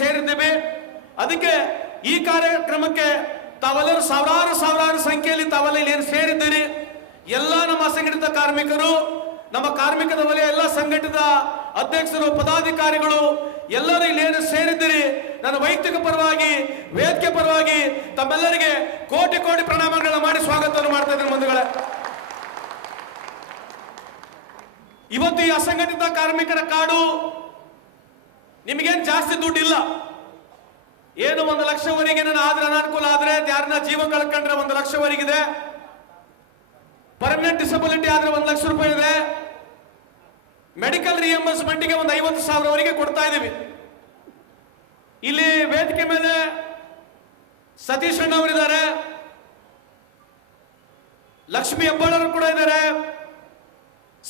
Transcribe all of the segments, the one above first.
ಸೇರಿದ್ದೇವೆ. ಅದಕ್ಕೆ ಈ ಕಾರ್ಯಕ್ರಮಕ್ಕೆ ತಾವೆಲ್ಲರೂ ಸಾವಿರಾರು ಸಾವಿರಾರು ಸಂಖ್ಯೆಯಲ್ಲಿ ತಾವೆಲ್ಲ ಏನು ಸೇರಿದ್ದೀರಿ. ಎಲ್ಲ ನಮ್ಮ ಅಸಂಘಟಿತ ಕಾರ್ಮಿಕರು, ನಮ್ಮ ಕಾರ್ಮಿಕದ ವಲಯ ಎಲ್ಲ ಸಂಘಟಿತ ಅಧ್ಯಕ್ಷರು, ಪದಾಧಿಕಾರಿಗಳು ಎಲ್ಲರೂ ಇಲ್ಲಿ ಏನು ಸೇರಿದ್ದೀರಿ. ನನ್ನ ವೈಯಕ್ತಿಕ ಪರವಾಗಿ, ವೇದಿಕೆ ಪರವಾಗಿ ತಮ್ಮೆಲ್ಲರಿಗೆ ಕೋಟಿ ಕೋಟಿ ಪ್ರಣಾಮಗಳನ್ನು ಮಾಡಿ ಸ್ವಾಗತವನ್ನು ಮಾಡ್ತಾ ಇದ್ದೀನಿ ಬಂಧುಗಳೇ. ಇವತ್ತು ಈ ಅಸಂಘಟಿತ ಕಾರ್ಮಿಕರ ಕಾಡು ನಿಮಗೇನು ಜಾಸ್ತಿ ದುಡ್ಡಿಲ್ಲ? ಏನು ಒಂದು ಲಕ್ಷವರೆಗೆ ನಾನು ಆದ್ರೆ ಅನಾನುಕೂಲ ಆದ್ರೆ ಯಾರನ್ನ ಜೀವ ಕಳ್ಕೊಂಡ್ರೆ ಒಂದು ಲಕ್ಷವರೆಗಿದೆ? ಪರ್ಮನೆಂಟ್ ಡಿಸಬಿಲಿಟಿ ಆದ್ರೆ ಒಂದು ಲಕ್ಷ ರೂಪಾಯಿ ಇದೆ. ಮೆಡಿಕಲ್ ರಿಯಂಬರ್ಸ್ಮೆಂಟ್ಗೆ ಒಂದು ಐವತ್ತು ಸಾವಿರವರೆಗೆ ಕೊಡ್ತಾ ಇದ್ದೀವಿ ಇಲ್ಲಿ ವೇದಿಕೆ ಮೇಲೆ ಸತೀಶ್ ಅಣ್ಣ ಅವರಿದ್ದಾರೆ. ಲಕ್ಷ್ಮಿ ಹೆಬ್ಬಾಳರು ಕೂಡ ಇದ್ದಾರೆ.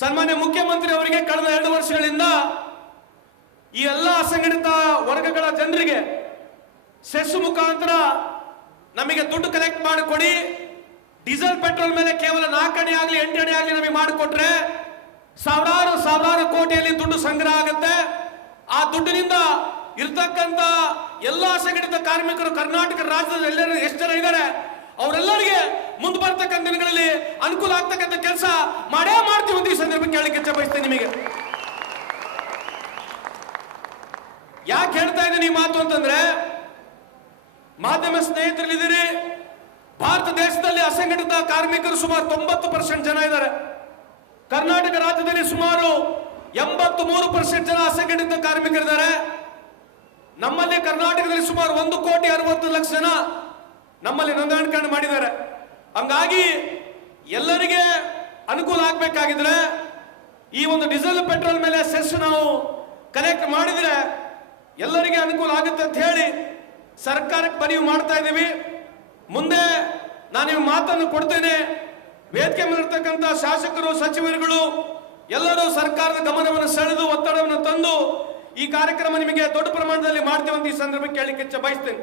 ಸನ್ಮಾನ್ಯ ಮುಖ್ಯಮಂತ್ರಿ ಅವರಿಗೆ ಕಳೆದ ಎರಡು ವರ್ಷಗಳಿಂದ ಈ ಎಲ್ಲ ಅಸಂಘಟಿತ ವರ್ಗಗಳ ಜನರಿಗೆ ಸೆಸ್ ಮುಖಾಂತರ ನಮಗೆ ದುಡ್ಡು ಕಲೆಕ್ಟ್ ಮಾಡಿಕೊಡಿ. ಡೀಸೆಲ್, ಪೆಟ್ರೋಲ್ ಮೇಲೆ ಕೇವಲ ನಾಲ್ಕಣೆ ಆಗಲಿ, ಎಂಟಣೆ ಆಗಲಿ ನಮಗೆ ಮಾಡಿಕೊಟ್ರೆ ಸಾವಿರಾರು ಸಾವಿರಾರು ಕೋಟಿಯಲ್ಲಿ ದುಡ್ಡು ಸಂಗ್ರಹ ಆಗುತ್ತೆ. ಆ ದುಡ್ಡಿನಿಂದ ಇರ್ತಕ್ಕಂಥ ಎಲ್ಲ ಅಸಂಘಟಿತ ಕಾರ್ಮಿಕರು ಕರ್ನಾಟಕ ರಾಜ್ಯದಲ್ಲಿ ಎಲ್ಲರೂ ಎಷ್ಟು ಜನ ಇದ್ದಾರೆ, ಅವರೆಲ್ಲರಿಗೆ ಮುಂದೆ ಬರ್ತಕ್ಕಂಥ ದಿನಗಳಲ್ಲಿ ಅನುಕೂಲ ಆಗ್ತಕ್ಕಂಥ ಕೆಲಸ ಮಾಡೇ ಮಾಡ್ತೀವಿ ಈ ಸಂದರ್ಭಕ್ಕೆ ಕೇಳಲಿಕ್ಕೆ ಇಚ್ಛೆ ಬಯಸ್ತೇನೆ ನಿಮಗೆ. ಯಾಕೆ ಹೇಳ್ತಾ ಇದ್ದೀನಿ ಈ ಮಾತು ಅಂತಂದ್ರೆ, ಮಾಧ್ಯಮ ಸ್ನೇಹಿತರಲ್ಲಿದ್ದೀರಿ, ಭಾರತ ದೇಶದಲ್ಲಿ ಅಸಂಘಟಿತ ಕಾರ್ಮಿಕರು ಸುಮಾರು ತೊಂಬತ್ತು ಪರ್ಸೆಂಟ್ ಜನ ಇದ್ದಾರೆ. ಕರ್ನಾಟಕ ರಾಜ್ಯದಲ್ಲಿ ಸುಮಾರು ಎಂಬತ್ತು ಮೂರು ಪರ್ಸೆಂಟ್ ಜನ ಅಸಂಘಟಿತ ಕಾರ್ಮಿಕರಿದ್ದಾರೆ. ನಮ್ಮಲ್ಲಿ ಕರ್ನಾಟಕದಲ್ಲಿ ಸುಮಾರು ಒಂದು ಕೋಟಿ ಅರವತ್ತು ಲಕ್ಷ ಜನ ನಮ್ಮಲ್ಲಿ ನೋಂದಣಿಕರಣ ಮಾಡಿದ್ದಾರೆ. ಹಂಗಾಗಿ ಎಲ್ಲರಿಗೆ ಅನುಕೂಲ ಆಗಬೇಕಾಗಿದ್ರೆ ಈ ಒಂದು ಡೀಸೆಲ್, ಪೆಟ್ರೋಲ್ ಮೇಲೆ ಸೆಸ್ ನಾವು ಕಲೆಕ್ಟ್ ಮಾಡಿದ್ರೆ ಎಲ್ಲರಿಗೆ ಅನುಕೂಲ ಆಗುತ್ತೆ ಅಂತ ಹೇಳಿ ಸರ್ಕಾರಕ್ಕೆ ಮನವಿ ಮಾಡ್ತಾ ಇದ್ದೀವಿ. ಮುಂದೆ ನಾನು ಈ ಮಾತನ್ನು ಕೊಡ್ತೇನೆ. ವೇದಿಕೆ ಮೇಲಿರ್ತಕ್ಕಂಥ ಶಾಸಕರು, ಸಚಿವರುಗಳು ಎಲ್ಲರೂ ಸರ್ಕಾರದ ಗಮನವನ್ನು ಸೆಳೆದು ಒತ್ತಡವನ್ನು ತಂದು ಈ ಕಾರ್ಯಕ್ರಮ ನಿಮಗೆ ದೊಡ್ಡ ಪ್ರಮಾಣದಲ್ಲಿ ಮಾಡ್ತೇವೆ ಅಂತ ಈ ಸಂದರ್ಭಕ್ಕೆ ಕೇಳಲಿಕ್ಕೆ ಬಯಸ್ತೇನೆ.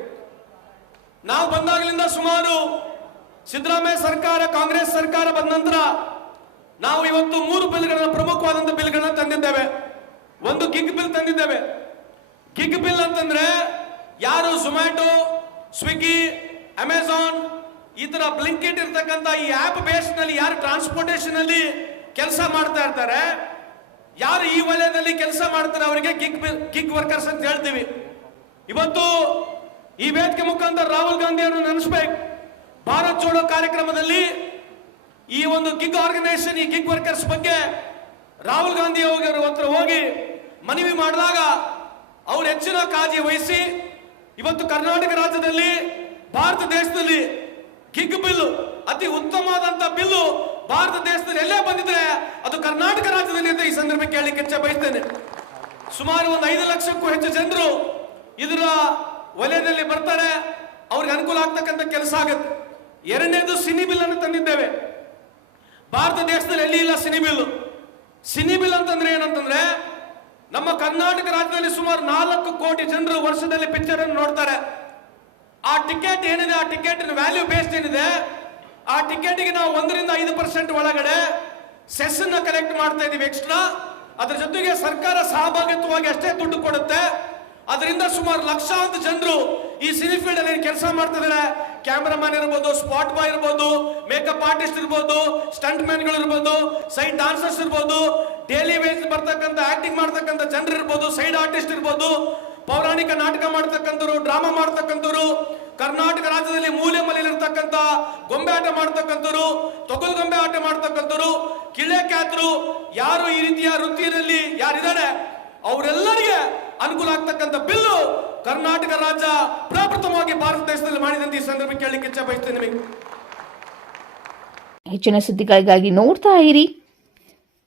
ನಾವು ಬಂದಾಗಲಿಂದ ಸುಮಾರು ಸಿದ್ದರಾಮಯ್ಯ ಸರ್ಕಾರ, ಕಾಂಗ್ರೆಸ್ ಸರ್ಕಾರ ಬಂದ ನಂತರ ನಾವು ಇವತ್ತು ಮೂರು ಬಿಲ್ಗಳನ್ನ ಪ್ರಮುಖವಾದಂಥ ಬಿಲ್ಗಳನ್ನ ತಂದಿದ್ದೇವೆ. ಒಂದು ಗಿಗ್ ಬಿಲ್ ತಂದಿದ್ದೇವೆ. ಗಿಗ್ ಬಿಲ್ ಅಂತಂದ್ರೆ ಯಾರು ಝೊಮ್ಯಾಟೊ ಸ್ವಿಗ್ಗಿ ಅಮೆಝಾನ್ ಈ ತರ ಬ್ಲಿಂಕೆಟ್ ಇರ್ತಕ್ಕಂಥ ಈ ಆಪ್ ಬೇಸ್ನಲ್ಲಿ ಯಾರು ಟ್ರಾನ್ಸ್ಪೋರ್ಟೇಷನ್ ಅಲ್ಲಿ ಕೆಲಸ ಮಾಡ್ತಾ ಇರ್ತಾರೆ, ಯಾರು ಈ ವಲಯದಲ್ಲಿ ಕೆಲಸ ಮಾಡ್ತಾರೆ ಅವರಿಗೆ ಗಿಗ್ ಗಿಗ್ ವರ್ಕರ್ಸ್ ಅಂತ ಹೇಳ್ತೀವಿ. ಇವತ್ತು ಈ ವೇದಿಕೆ ಮುಖಾಂತರ ರಾಹುಲ್ ಗಾಂಧಿ ಅವರು ನೆನೆಸ್ಬೇಕು. ಭಾರತ್ ಜೋಡೋ ಕಾರ್ಯಕ್ರಮದಲ್ಲಿ ಈ ಒಂದು ಗಿಗ್ ಆರ್ಗನೈಸೇಷನ್ ಈ ಗಿಗ್ ವರ್ಕರ್ಸ್ ಬಗ್ಗೆ ರಾಹುಲ್ ಗಾಂಧಿ ಅವರು ಹತ್ರ ಹೋಗಿ ಮನವಿ ಮಾಡಿದಾಗ ಅವ್ರು ಹೆಚ್ಚಿನ ಕಾಳಜಿ ವಹಿಸಿ ಇವತ್ತು ಕರ್ನಾಟಕ ರಾಜ್ಯದಲ್ಲಿ ಭಾರತ ದೇಶದಲ್ಲಿ ಗಿಗ್ ಬಿಲ್ ಅತಿ ಉತ್ತಮವಾದಂತ ಬಿಲ್ಲು ಭಾರತ ದೇಶದಲ್ಲಿ ಎಲ್ಲೇ ಬಂದಿದ್ರೆ ಅದು ಕರ್ನಾಟಕ ರಾಜ್ಯದಲ್ಲಿ ಅಂತ ಈ ಸಂದರ್ಭಕ್ಕೆ ಹೇಳಿಕ್ಕೆ ಇಚ್ಛೆ ಬಯಸ್ತೇನೆ. ಸುಮಾರು ಒಂದು ಐದು ಲಕ್ಷಕ್ಕೂ ಹೆಚ್ಚು ಜನರು ಇದರ ವಲಯದಲ್ಲಿ ಬರ್ತಾರೆ. ಅವ್ರಿಗೆ ಅನುಕೂಲ ಆಗ್ತಕ್ಕಂಥ ಕೆಲಸ ಆಗುತ್ತೆ. ಎರಡನೇದು ಸಿನಿ ಬಿಲ್ ಅನ್ನು ತಂದಿದ್ದೇವೆ. ಭಾರತ ದೇಶದಲ್ಲಿ ಎಲ್ಲಿ ಇಲ್ಲ ಸಿನಿ ಬಿಲ್ ಸಿನಿ ಬಿಲ್ ಅಂತಂದ್ರೆ ಏನಂತಂದ್ರೆ ನಮ್ಮ ಕರ್ನಾಟಕ ರಾಜ್ಯದಲ್ಲಿ ಸುಮಾರು ನಾಲ್ಕು ಕೋಟಿ ಜನರು ವರ್ಷದಲ್ಲಿ ಪಿಕ್ಚರ್ ಅನ್ನು ನೋಡ್ತಾರೆ. ಆ ಟಿಕೆಟ್ ಏನಿದೆ? ಆ ಟಿಕೆಟ್ ವ್ಯಾಲ್ಯೂ ಬೇಸ್ಡ್ ಏನಿದೆ? ಆ ಟಿಕೆಟ್ಗೆ ನಾವು ಒಂದರಿಂದ ಐದು ಪರ್ಸೆಂಟ್ ಒಳಗಡೆ ಸೆಸ್ ಅನ್ನ ಕಲೆಕ್ಟ್ ಮಾಡ್ತಾ ಇದೀವಿ ಎಕ್ಸ್ಟ್ರಾ ಅದ್ರ ಜೊತೆಗೆ ಸರ್ಕಾರ ಸಹಭಾಗಿತ್ವವಾಗಿ ಅಷ್ಟೇ ದುಡ್ಡು ಕೊಡುತ್ತೆ. ಅದರಿಂದ ಸುಮಾರು ಲಕ್ಷಾಂತರ ಜನರು ಈ ಸಿನಿ ಫೀಲ್ಡ್ ಅಲ್ಲಿ ಕೆಲಸ ಮಾಡ್ತಿದ್ದಾರೆ ಕ್ಯಾಮ್ರಾಮನ್ ಇರ್ಬೋದು ಸ್ಪಾಟ್ ಬಾಯ್ ಇರ್ಬೋದು ಮೇಕಪ್ ಆರ್ಟಿಸ್ಟ್ ಇರ್ಬೋದು ಸ್ಟಂಟ್ ಮ್ಯಾನ್ಗಳು ಇರ್ಬೋದು ಸೈಡ್ ಡಾನ್ಸರ್ಸ್ ಇರ್ಬೋದು ಡೈಲಿ ಬರ್ತಕ್ಕಂಥ ಆಕ್ಟಿಂಗ್ ಮಾಡ್ತಕ್ಕಂಥ ಜನರು ಇರ್ಬೋದು ಸೈಡ್ ಆರ್ಟಿಸ್ಟ್ ಇರ್ಬೋದು, ಪೌರಾಣಿಕ ನಾಟಕ ಮಾಡ್ತಕ್ಕಂಥವ್ರು ಡ್ರಾಮಾ ಮಾಡ್ತಕ್ಕಂಥವ್ರು, ಕರ್ನಾಟಕ ರಾಜ್ಯದಲ್ಲಿ ಮೂಲೆ ಮಲೆಯಲ್ಲಿರ್ತಕ್ಕಂಥ ಗೊಂಬೆ ಆಟ ಮಾಡ್ತಕ್ಕಂಥವ್ರು, ತೊಗಲು ಗೊಂಬೆ ಆಟ ಮಾಡ್ತಕ್ಕಂಥವ್ರು, ಕಿಳೆ ಯಾರು ಈ ರೀತಿಯ ವೃತ್ತಿಯಲ್ಲಿ ಯಾರಿದ್ದಾರೆ, ಅವರೆಲ್ಲರಿಗೆ ಅನುಕೂಲ ಆಗ್ತಕ್ಕಂಥ ಬಿಲ್ಲು ಕರ್ನಾಟಕ ರಾಜ್ಯ ಪ್ರಪ್ರಥಮವಾಗಿ ಭಾರತ ದೇಶದಲ್ಲಿ ಮಾಡಿದಂತ ಈ ಸಂದರ್ಭ ಕೇಳಲಿಕ್ಕೆ ಇಚ್ಛೆ ಬಯಸ್ತೇನೆ ನಿಮಗೆ. ಹೆಚ್ಚಿನ ಸುದ್ದಿಗಳಿಗಾಗಿ ನೋಡ್ತಾ ಇರಿ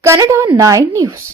ಕನ್ನಡ ನೈನ್ ನ್ಯೂಸ್.